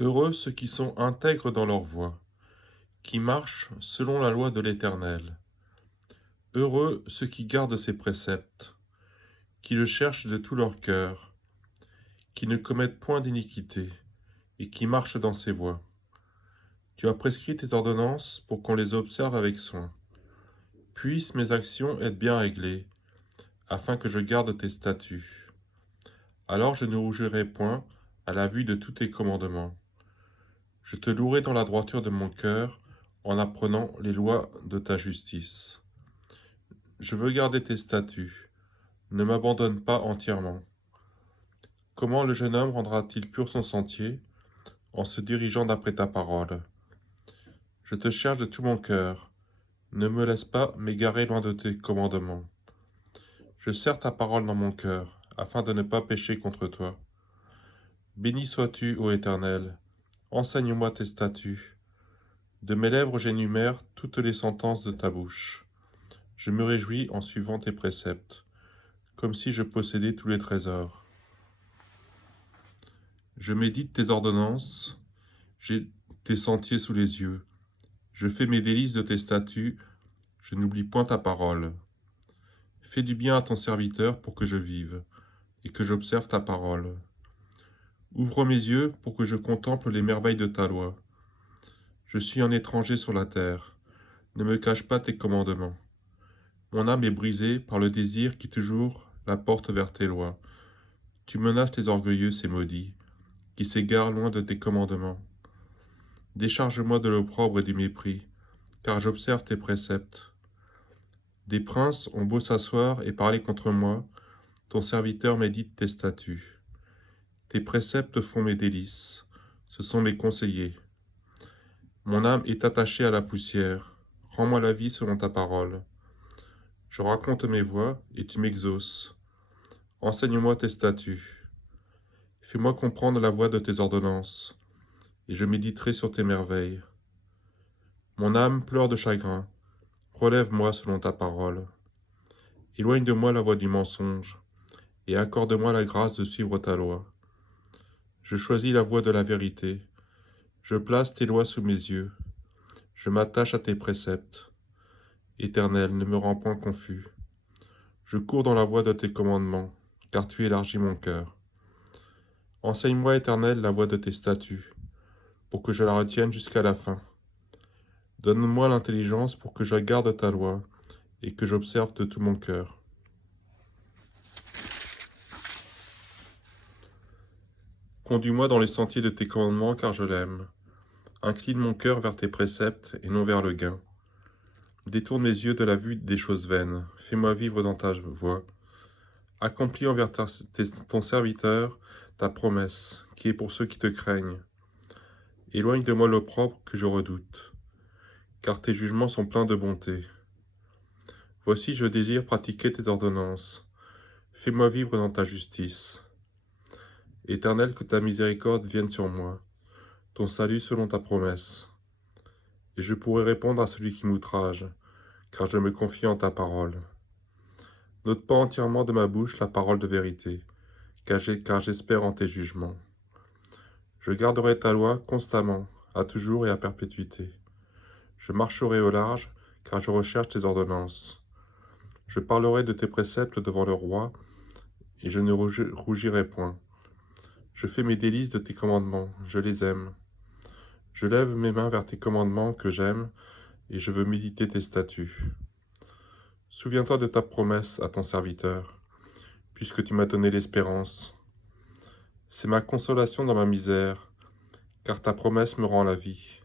Heureux ceux qui sont intègres dans leur voie, qui marchent selon la loi de l'Éternel. Heureux ceux qui gardent ses préceptes, qui le cherchent de tout leur cœur, qui ne commettent point d'iniquité, et qui marchent dans ses voies. Tu as prescrit tes ordonnances pour qu'on les observe avec soin. Puissent mes actions être bien réglées, afin que je garde tes statuts. Alors je ne rougirai point à la vue de tous tes commandements. Je te louerai dans la droiture de mon cœur, en apprenant les lois de ta justice. Je veux garder tes statuts, ne m'abandonne pas entièrement. Comment le jeune homme rendra-t-il pur son sentier, en se dirigeant d'après ta parole? Je te cherche de tout mon cœur, ne me laisse pas m'égarer loin de tes commandements. Je serre ta parole dans mon cœur, afin de ne pas pécher contre toi. Béni sois-tu, ô Éternel, enseigne-moi tes statuts. De mes lèvres j'énumère toutes les sentences de ta bouche. Je me réjouis en suivant tes préceptes, comme si je possédais tous les trésors. Je médite tes ordonnances, j'ai tes sentiers sous les yeux. Je fais mes délices de tes statuts, je n'oublie point ta parole. Fais du bien à ton serviteur pour que je vive, et que j'observe ta parole. Ouvre mes yeux pour que je contemple les merveilles de ta loi. Je suis un étranger sur la terre, ne me cache pas tes commandements. Mon âme est brisée par le désir qui toujours la porte vers tes lois. Tu menaces les orgueilleux, ces maudits, qui s'égarent loin de tes commandements. Décharge-moi de l'opprobre et du mépris, car j'observe tes préceptes. Des princes ont beau s'asseoir et parler contre moi, ton serviteur médite tes statuts. Tes préceptes font mes délices, ce sont mes conseillers. Mon âme est attachée à la poussière, rends-moi la vie selon ta parole. Je raconte mes voies et tu m'exauces. Enseigne-moi tes statuts. Fais-moi comprendre la voie de tes ordonnances, et je méditerai sur tes merveilles. Mon âme pleure de chagrin, relève-moi selon ta parole. Éloigne de moi la voie du mensonge, et accorde-moi la grâce de suivre ta loi. Je choisis la voie de la vérité, je place tes lois sous mes yeux, je m'attache à tes préceptes. Éternel, ne me rends point confus. Je cours dans la voie de tes commandements, car tu élargis mon cœur. Enseigne-moi, Éternel, la voie de tes statuts, pour que je la retienne jusqu'à la fin. Donne-moi l'intelligence pour que je garde ta loi, et que j'observe de tout mon cœur. Conduis-moi dans les sentiers de tes commandements, car je l'aime. Incline mon cœur vers tes préceptes, et non vers le gain. Détourne mes yeux de la vue des choses vaines. Fais-moi vivre dans ta voie. Accomplis envers ton serviteur ta promesse, qui est pour ceux qui te craignent. Éloigne de moi l'opprobre que je redoute, car tes jugements sont pleins de bonté. Voici, je désire pratiquer tes ordonnances. Fais-moi vivre dans ta justice. Éternel, que ta miséricorde vienne sur moi, ton salut selon ta promesse. Et je pourrai répondre à celui qui m'outrage, car je me confie en ta parole. N'ôte pas entièrement de ma bouche la parole de vérité, car j'espère en tes jugements. Je garderai ta loi constamment, à toujours et à perpétuité. Je marcherai au large, car je recherche tes ordonnances. Je parlerai de tes préceptes devant le roi, et je ne rougirai point. Je fais mes délices de tes commandements, je les aime. Je lève mes mains vers tes commandements que j'aime, et je veux méditer tes statuts. Souviens-toi de ta promesse à ton serviteur, puisque tu m'as donné l'espérance. C'est ma consolation dans ma misère, car ta promesse me rend la vie.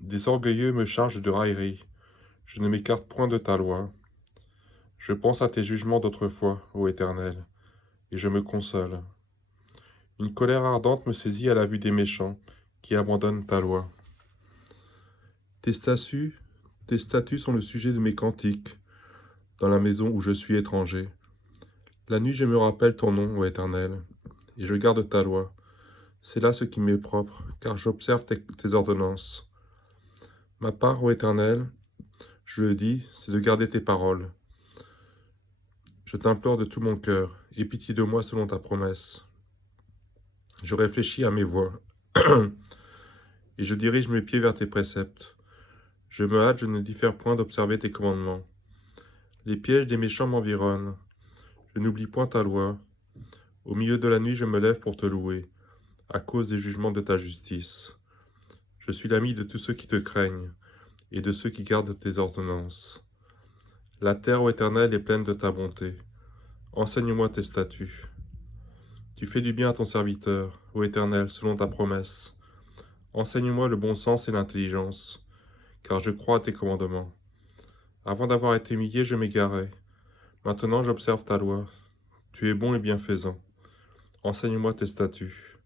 Des orgueilleux me chargent de raillerie, je ne m'écarte point de ta loi. Je pense à tes jugements d'autrefois, ô Éternel, et je me console. Une colère ardente me saisit à la vue des méchants, qui abandonnent ta loi. Tes statuts, tes statuts sont le sujet de mes cantiques, dans la maison où je suis étranger. La nuit je me rappelle ton nom, ô Éternel, et je garde ta loi. C'est là ce qui m'est propre, car j'observe tes ordonnances. Ma part, ô Éternel, je le dis, c'est de garder tes paroles. Je t'implore de tout mon cœur, aie pitié de moi selon ta promesse. Je réfléchis à mes voies, et je dirige mes pieds vers tes préceptes. Je me hâte, je ne diffère point d'observer tes commandements. Les pièges des méchants m'environnent. Je n'oublie point ta loi. Au milieu de la nuit, je me lève pour te louer, à cause des jugements de ta justice. Je suis l'ami de tous ceux qui te craignent, et de ceux qui gardent tes ordonnances. La terre, ô Éternel, est pleine de ta bonté. Enseigne-moi tes statuts. Tu fais du bien à ton serviteur, ô Éternel, selon ta promesse. Enseigne-moi le bon sens et l'intelligence, car je crois à tes commandements. Avant d'avoir été humilié, je m'égarais. Maintenant, j'observe ta loi. Tu es bon et bienfaisant. Enseigne-moi tes statuts.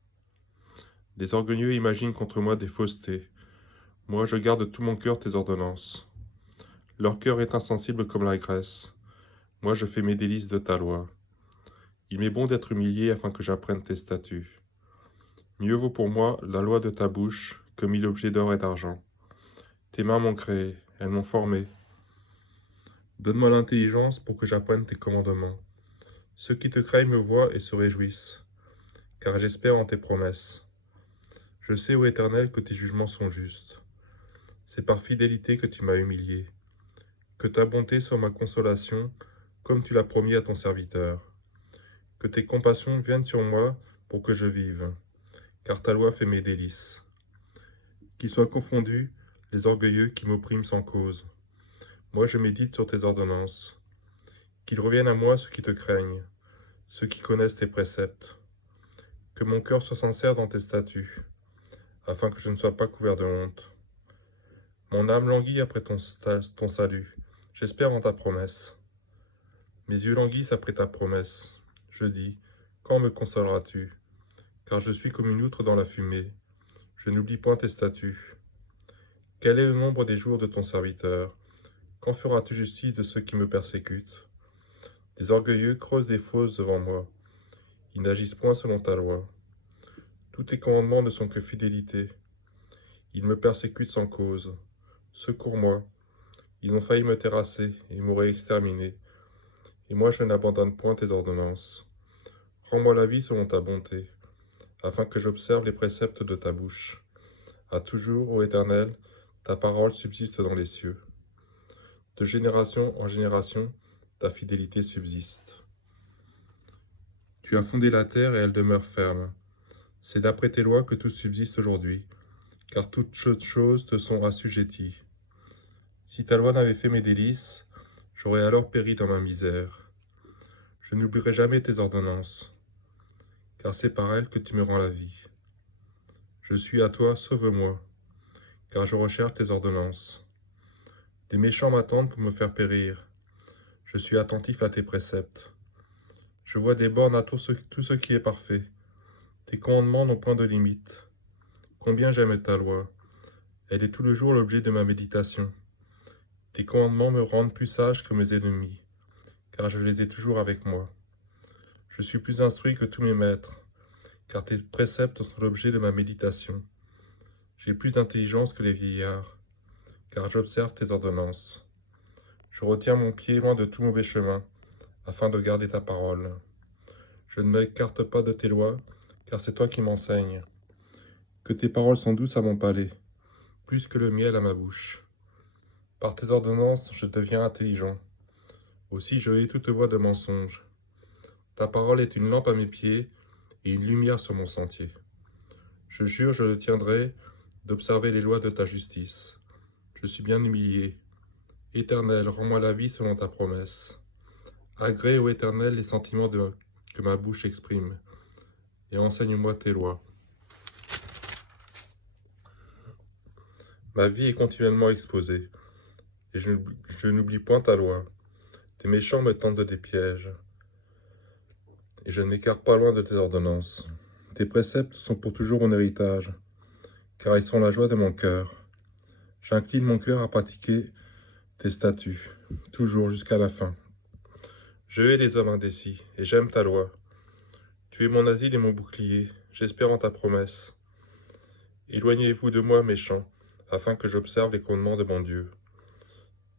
Les orgueilleux imaginent contre moi des faussetés. Moi, je garde de tout mon cœur tes ordonnances. Leur cœur est insensible comme la graisse. Moi, je fais mes délices de ta loi. Il m'est bon d'être humilié afin que j'apprenne tes statuts. Mieux vaut pour moi la loi de ta bouche que 1000 objets d'or et d'argent. Tes mains m'ont créé, elles m'ont formé. Donne-moi l'intelligence pour que j'apprenne tes commandements. Ceux qui te craignent me voient et se réjouissent, car j'espère en tes promesses. Je sais, ô Éternel, que tes jugements sont justes. C'est par fidélité que tu m'as humilié. Que ta bonté soit ma consolation, comme tu l'as promis à ton serviteur. Que tes compassions viennent sur moi pour que je vive, car ta loi fait mes délices. Qu'ils soient confondus les orgueilleux qui m'oppriment sans cause. Moi je médite sur tes ordonnances. Qu'ils reviennent à moi ceux qui te craignent, ceux qui connaissent tes préceptes. Que mon cœur soit sincère dans tes statuts, afin que je ne sois pas couvert de honte. Mon âme languit après ton salut. J'espère en ta promesse. Mes yeux languissent après ta promesse. Je dis, quand me consoleras-tu? Car je suis comme une outre dans la fumée. Je n'oublie point tes statuts. Quel est le nombre des jours de ton serviteur? Quand feras-tu justice de ceux qui me persécutent? Les orgueilleux creusent des fosses devant moi. Ils n'agissent point selon ta loi. Tous tes commandements ne sont que fidélité. Ils me persécutent sans cause. Secours-moi. Ils ont failli me terrasser et m'auraient exterminé. Et moi je n'abandonne point tes ordonnances. Rends-moi la vie selon ta bonté, afin que j'observe les préceptes de ta bouche. À toujours, ô Éternel, ta parole subsiste dans les cieux. De génération en génération, ta fidélité subsiste. Tu as fondé la terre et elle demeure ferme. C'est d'après tes lois que tout subsiste aujourd'hui, car toutes choses te sont assujetties. Si ta loi n'avait fait mes délices, j'aurais alors péri dans ma misère. Je n'oublierai jamais tes ordonnances, car c'est par elles que tu me rends la vie. Je suis à toi, sauve-moi, car je recherche tes ordonnances. Des méchants m'attendent pour me faire périr. Je suis attentif à tes préceptes. Je vois des bornes à tout ce qui est parfait. Tes commandements n'ont point de limite. Combien j'aime ta loi. Elle est tout le jour l'objet de ma méditation. Tes commandements me rendent plus sage que mes ennemis, car je les ai toujours avec moi. Je suis plus instruit que tous mes maîtres, car tes préceptes sont l'objet de ma méditation. J'ai plus d'intelligence que les vieillards, car j'observe tes ordonnances. Je retiens mon pied loin de tout mauvais chemin, afin de garder ta parole. Je ne m'écarte pas de tes lois, car c'est toi qui m'enseignes. Que tes paroles sont douces à mon palais, plus que le miel à ma bouche. Par tes ordonnances, je deviens intelligent. Aussi je hais toute voix de mensonge. Ta parole est une lampe à mes pieds et une lumière sur mon sentier. Je jure, je le tiendrai, d'observer les lois de ta justice. Je suis bien humilié. Éternel, rends-moi la vie selon ta promesse. Agrée, ô Éternel, les sentiments que ma bouche exprime, et enseigne-moi tes lois. Ma vie est continuellement exposée, et je n'oublie point ta loi. Des méchants me tendent des pièges, et je n'écarte pas loin de tes ordonnances. Tes préceptes sont pour toujours mon héritage, car ils sont la joie de mon cœur. J'incline mon cœur à pratiquer tes statuts, toujours jusqu'à la fin. Je hais les hommes indécis, et j'aime ta loi. Tu es mon asile et mon bouclier, j'espère en ta promesse. Éloignez-vous de moi, méchants, afin que j'observe les commandements de mon Dieu.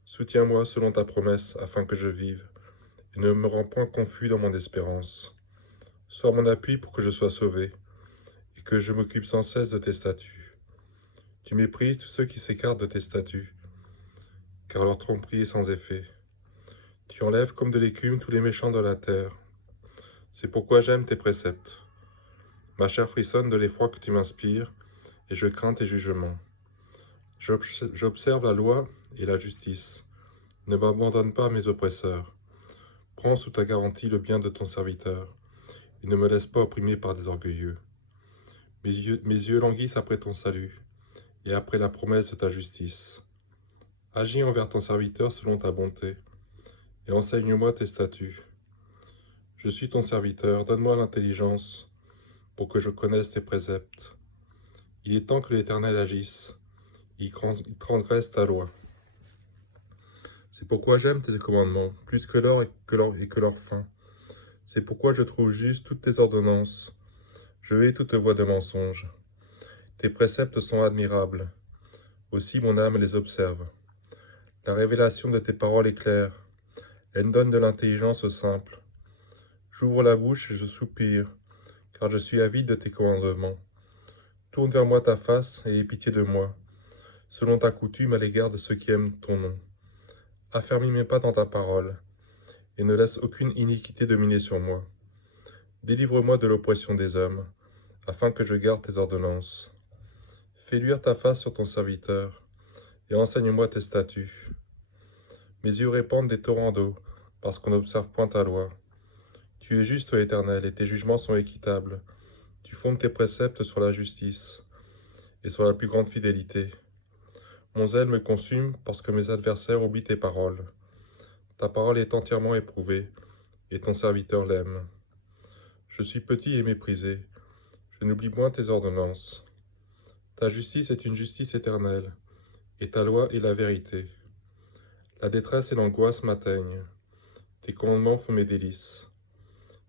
Soutiens-moi selon ta promesse, afin que je vive, et ne me rends point confus dans mon espérance. Sois mon appui pour que je sois sauvé, et que je m'occupe sans cesse de tes statuts. Tu méprises tous ceux qui s'écartent de tes statuts, car leur tromperie est sans effet. Tu enlèves comme de l'écume tous les méchants de la terre. C'est pourquoi j'aime tes préceptes. Ma chair frissonne de l'effroi que tu m'inspires, et je crains tes jugements. J'observe la loi et la justice. Ne m'abandonne pas à mes oppresseurs. Prends sous ta garantie le bien de ton serviteur, et ne me laisse pas opprimer par des orgueilleux. Mes yeux languissent après ton salut, et après la promesse de ta justice. Agis envers ton serviteur selon ta bonté, et enseigne-moi tes statuts. Je suis ton serviteur, donne-moi l'intelligence, pour que je connaisse tes préceptes. Il est temps que l'Éternel agisse, il transgresse ta loi. C'est pourquoi j'aime tes commandements, plus que l'or et que leur fin. C'est pourquoi je trouve juste toutes tes ordonnances. Je hais toute voie de mensonge. Tes préceptes sont admirables. Aussi mon âme les observe. La révélation de tes paroles est claire. Elle donne de l'intelligence aux simples. J'ouvre la bouche et je soupire, car je suis avide de tes commandements. Tourne vers moi ta face et aie pitié de moi, selon ta coutume à l'égard de ceux qui aiment ton nom. Affermis mes pas dans ta parole, et ne laisse aucune iniquité dominer sur moi. Délivre-moi de l'oppression des hommes, afin que je garde tes ordonnances. Fais luire ta face sur ton serviteur, et enseigne-moi tes statuts. Mes yeux répandent des torrents d'eau, parce qu'on n'observe point ta loi. Tu es juste, ô Éternel, et tes jugements sont équitables. Tu fondes tes préceptes sur la justice, et sur la plus grande fidélité. Mon zèle me consume, parce que mes adversaires oublient tes paroles. Ta parole est entièrement éprouvée, et ton serviteur l'aime. Je suis petit et méprisé, je n'oublie point tes ordonnances. Ta justice est une justice éternelle, et ta loi est la vérité. La détresse et l'angoisse m'atteignent, tes commandements font mes délices.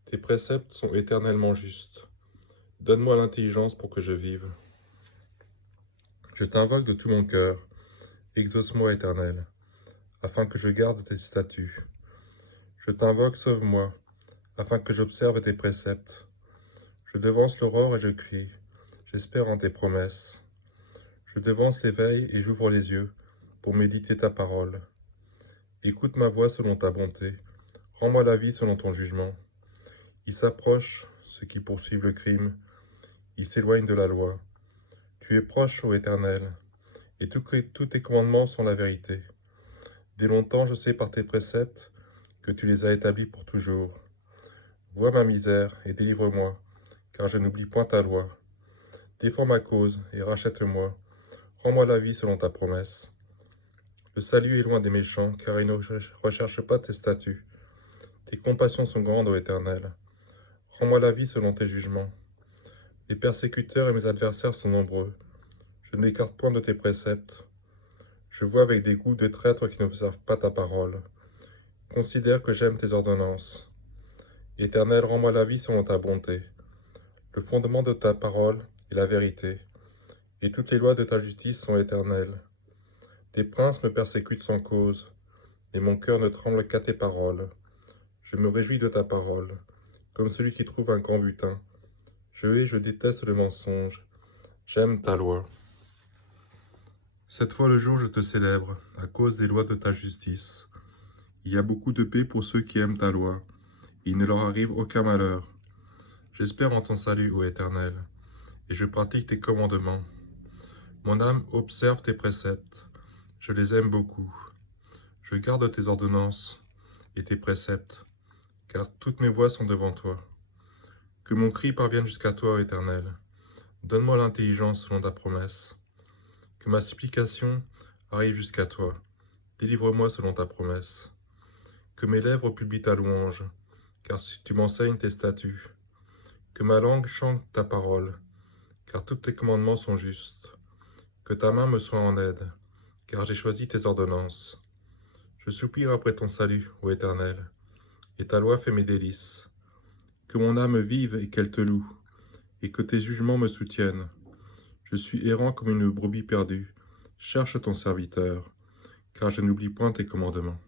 Tes préceptes sont éternellement justes. Donne-moi l'intelligence pour que je vive. Je t'invoque de tout mon cœur, exauce-moi, Éternel, afin que je garde tes statuts. Je t'invoque, sauve-moi, afin que j'observe tes préceptes. Je devance l'aurore et je crie, j'espère en tes promesses. Je devance l'éveil et j'ouvre les yeux pour méditer ta parole. Écoute ma voix selon ta bonté, rends-moi la vie selon ton jugement. Ils s'approchent, ceux qui poursuivent le crime, ils s'éloignent de la loi. Tu es proche, ô Éternel, et tous tes commandements sont la vérité. Dès longtemps je sais par tes préceptes que tu les as établis pour toujours. Vois ma misère et délivre-moi, car je n'oublie point ta loi. Défends ma cause et rachète-moi. Rends-moi la vie selon ta promesse. Le salut est loin des méchants, car ils ne recherchent pas tes statuts. Tes compassions sont grandes, ô Éternel. Rends-moi la vie selon tes jugements. Mes persécuteurs et mes adversaires sont nombreux. Je ne m'écarte point de tes préceptes. Je vois avec dégoût des traîtres qui n'observent pas ta parole. Considère que j'aime tes ordonnances. Éternel, rends-moi la vie selon ta bonté. Le fondement de ta parole est la vérité, et toutes les lois de ta justice sont éternelles. Tes princes me persécutent sans cause, et mon cœur ne tremble qu'à tes paroles. Je me réjouis de ta parole, comme celui qui trouve un grand butin. Je déteste le mensonge. J'aime ta loi. 7 fois le jour je te célèbre, à cause des lois de ta justice. Il y a beaucoup de paix pour ceux qui aiment ta loi. Il ne leur arrive aucun malheur. J'espère en ton salut, ô Éternel, et je pratique tes commandements. Mon âme observe tes préceptes. Je les aime beaucoup. Je garde tes ordonnances et tes préceptes, car toutes mes voies sont devant toi. Que mon cri parvienne jusqu'à toi, ô Éternel. Donne-moi l'intelligence selon ta promesse. Que ma supplication arrive jusqu'à toi. Délivre-moi selon ta promesse. Que mes lèvres publient ta louange, car tu m'enseignes tes statuts. Que ma langue chante ta parole, car tous tes commandements sont justes. Que ta main me soit en aide, car j'ai choisi tes ordonnances. Je soupire après ton salut, ô Éternel, et ta loi fait mes délices. Que mon âme vive et qu'elle te loue, et que tes jugements me soutiennent. Je suis errant comme une brebis perdue. Cherche ton serviteur, car je n'oublie point tes commandements.